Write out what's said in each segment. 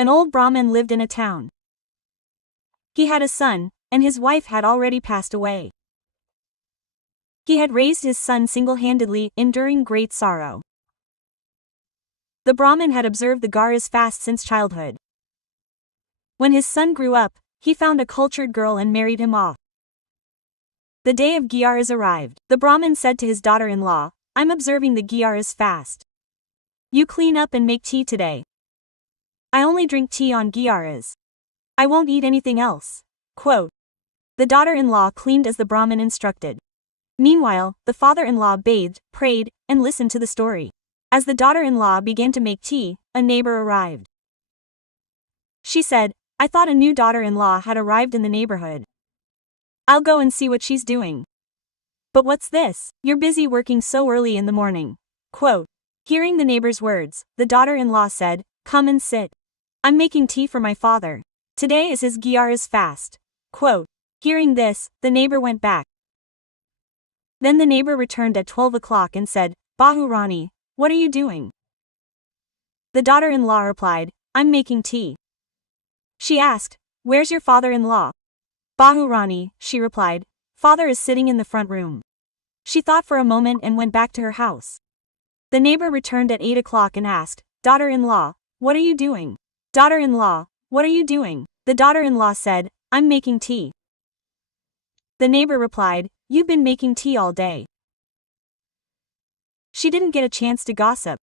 An old Brahmin lived in a town. He had a son, and his wife had already passed away. He had raised his son single-handedly, enduring great sorrow. The Brahmin had observed the gyaras fast since childhood. When his son grew up, he found a cultured girl and married him off. The day of gyaras arrived. The Brahmin said to his daughter-in-law, "I'm observing the gyaras fast. You clean up and make tea today. I only drink tea on gyaras. I won't eat anything else." Quote. The daughter-in-law cleaned as the Brahmin instructed. Meanwhile, the father-in-law bathed, prayed, and listened to the story. As the daughter-in-law began to make tea, a neighbor arrived. She said, "I thought a new daughter-in-law had arrived in the neighborhood. I'll go and see what she's doing." "But what's this? You're busy working so early in the morning." Quote. Hearing the neighbor's words, the daughter-in-law said, "Come and sit. I'm making tea for my father. Today is his gyaras fast." Quote. Hearing this, the neighbor went back. Then the neighbor returned at 12 o'clock and said, "Bahu Rani, what are you doing?" The daughter-in-law replied, "I'm making tea." She asked, "Where's your father-in-law?" "Bahu Rani," she replied, "Father is sitting in the front room." She thought for a moment and went back to her house. The neighbor returned at 8 o'clock and asked, "Daughter-in-law, what are you doing?" "Daughter-in-law, what are you doing?" The daughter-in-law said, "I'm making tea." The neighbor replied, "You've been making tea all day." She didn't get a chance to gossip.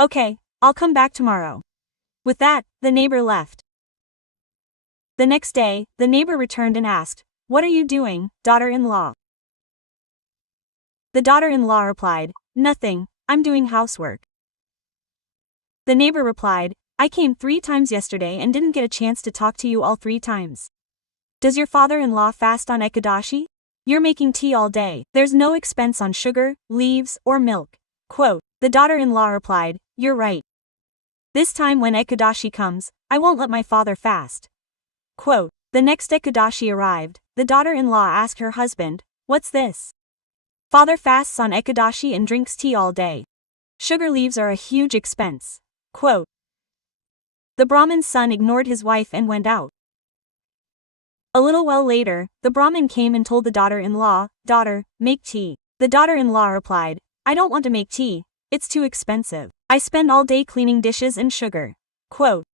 "Okay, I'll come back tomorrow." With that, the neighbor left. The next day, the neighbor returned and asked, "What are you doing, daughter-in-law?" The daughter-in-law replied, "Nothing, I'm doing housework." The neighbor replied, "I came 3 times yesterday and didn't get a chance to talk to you all 3 times. Does your father-in-law fast on Ekadashi? You're making tea all day. There's no expense on sugar, leaves, or milk." Quote. The daughter-in-law replied, "You're right. This time when Ekadashi comes, I won't let my father fast." Quote. The next Ekadashi arrived. The daughter-in-law asked her husband, "What's this? Father fasts on Ekadashi and drinks tea all day. Sugar leaves are a huge expense." Quote. The Brahmin's son ignored his wife and went out. A little while later, the Brahmin came and told the daughter-in-law, "Daughter, make tea." The daughter-in-law replied, "I don't want to make tea, it's too expensive. I spend all day cleaning dishes and sugar." Quote.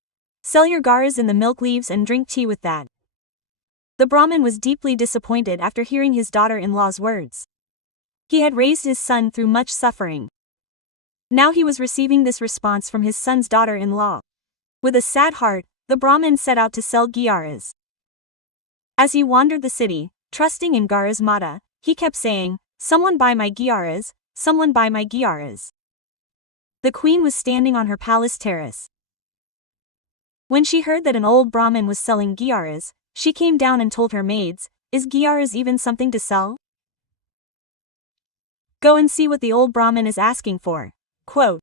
Sell your gyaras in the milk leaves and drink tea with that. The Brahmin was deeply disappointed after hearing his daughter-in-law's words. He had raised his son through much suffering. Now he was receiving this response from his son's daughter-in-law. With a sad heart, the Brahmin set out to sell gyaras. As he wandered the city, trusting in gyaras mata, he kept saying, "Someone buy my gyaras, someone buy my gyaras." The queen was standing on her palace terrace. When she heard that an old Brahmin was selling gyaras, she came down and told her maids, "Is gyaras even something to sell? Go and see what the old Brahmin is asking for." Quote.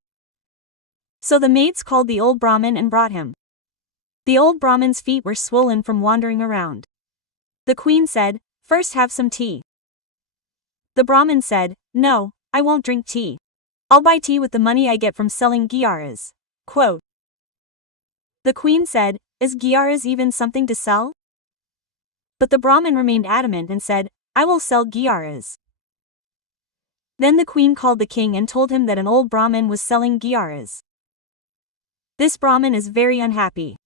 So the maids called the old Brahmin and brought him. The old Brahmin's feet were swollen from wandering around. The queen said, "First have some tea." The Brahmin said, "No, I won't drink tea. I'll buy tea with the money I get from selling gyaras." Quote. The queen said, "Is gyaras even something to sell?" But the Brahmin remained adamant and said, "I will sell gyaras." Then the queen called the king and told him that an old Brahmin was selling gyaras. "This Brahmin is very unhappy.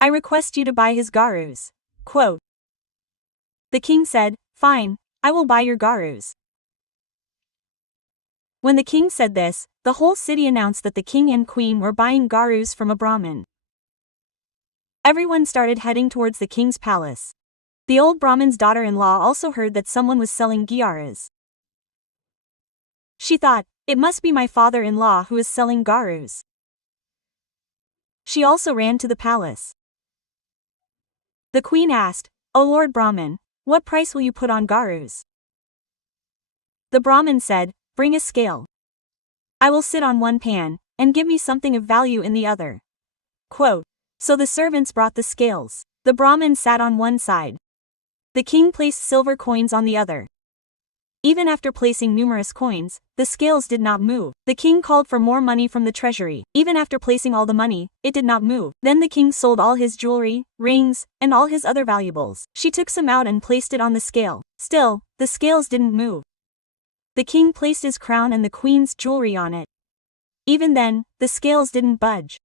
I request you to buy his gyaras." Quote. The king said, "Fine, I will buy your gyaras." When the king said this, the whole city announced that the king and queen were buying gyaras from a Brahmin. Everyone started heading towards the king's palace. The old Brahmin's daughter-in-law also heard that someone was selling gyaras. She thought, "It must be my father-in-law who is selling gyaras." She also ran to the palace. The queen asked, "O Lord Brahmin, what price will you put on gyaras?" The Brahmin said, "Bring a scale. I will sit on one pan, and give me something of value in the other." Quote. So the servants brought the scales. The Brahmin sat on one side. The king placed silver coins on the other. Even after placing numerous coins, the scales did not move. The king called for more money from the treasury. Even after placing all the money, it did not move. Then the king sold all his jewelry, rings, and all his other valuables. She took some out and placed it on the scale. Still, the scales didn't move. The king placed his crown and the queen's jewelry on it. Even then, the scales didn't budge.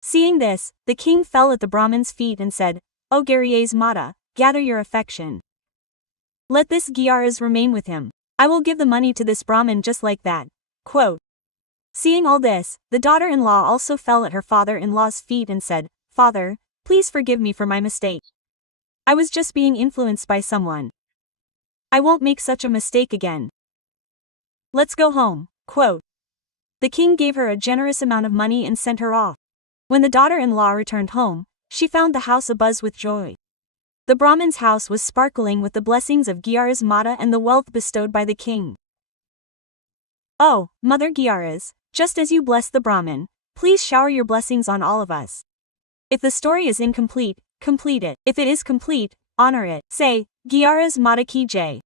Seeing this, the king fell at the Brahmin's feet and said, "O gyaras mata, gather your affection. Let this gyaras remain with him. I will give the money to this Brahmin just like that." Quote. Seeing all this, the daughter-in-law also fell at her father-in-law's feet and said, "Father, please forgive me for my mistake. I was just being influenced by someone. I won't make such a mistake again. Let's go home." Quote. The king gave her a generous amount of money and sent her off. When the daughter-in-law returned home, she found the house abuzz with joy. The Brahmin's house was sparkling with the blessings of gyaras mata and the wealth bestowed by the king. "Oh, Mother Gyaras, just as you blessed the Brahmin, please shower your blessings on all of us. If the story is incomplete, complete it. If it is complete, honor it. Say, Gyaras mata ki jai."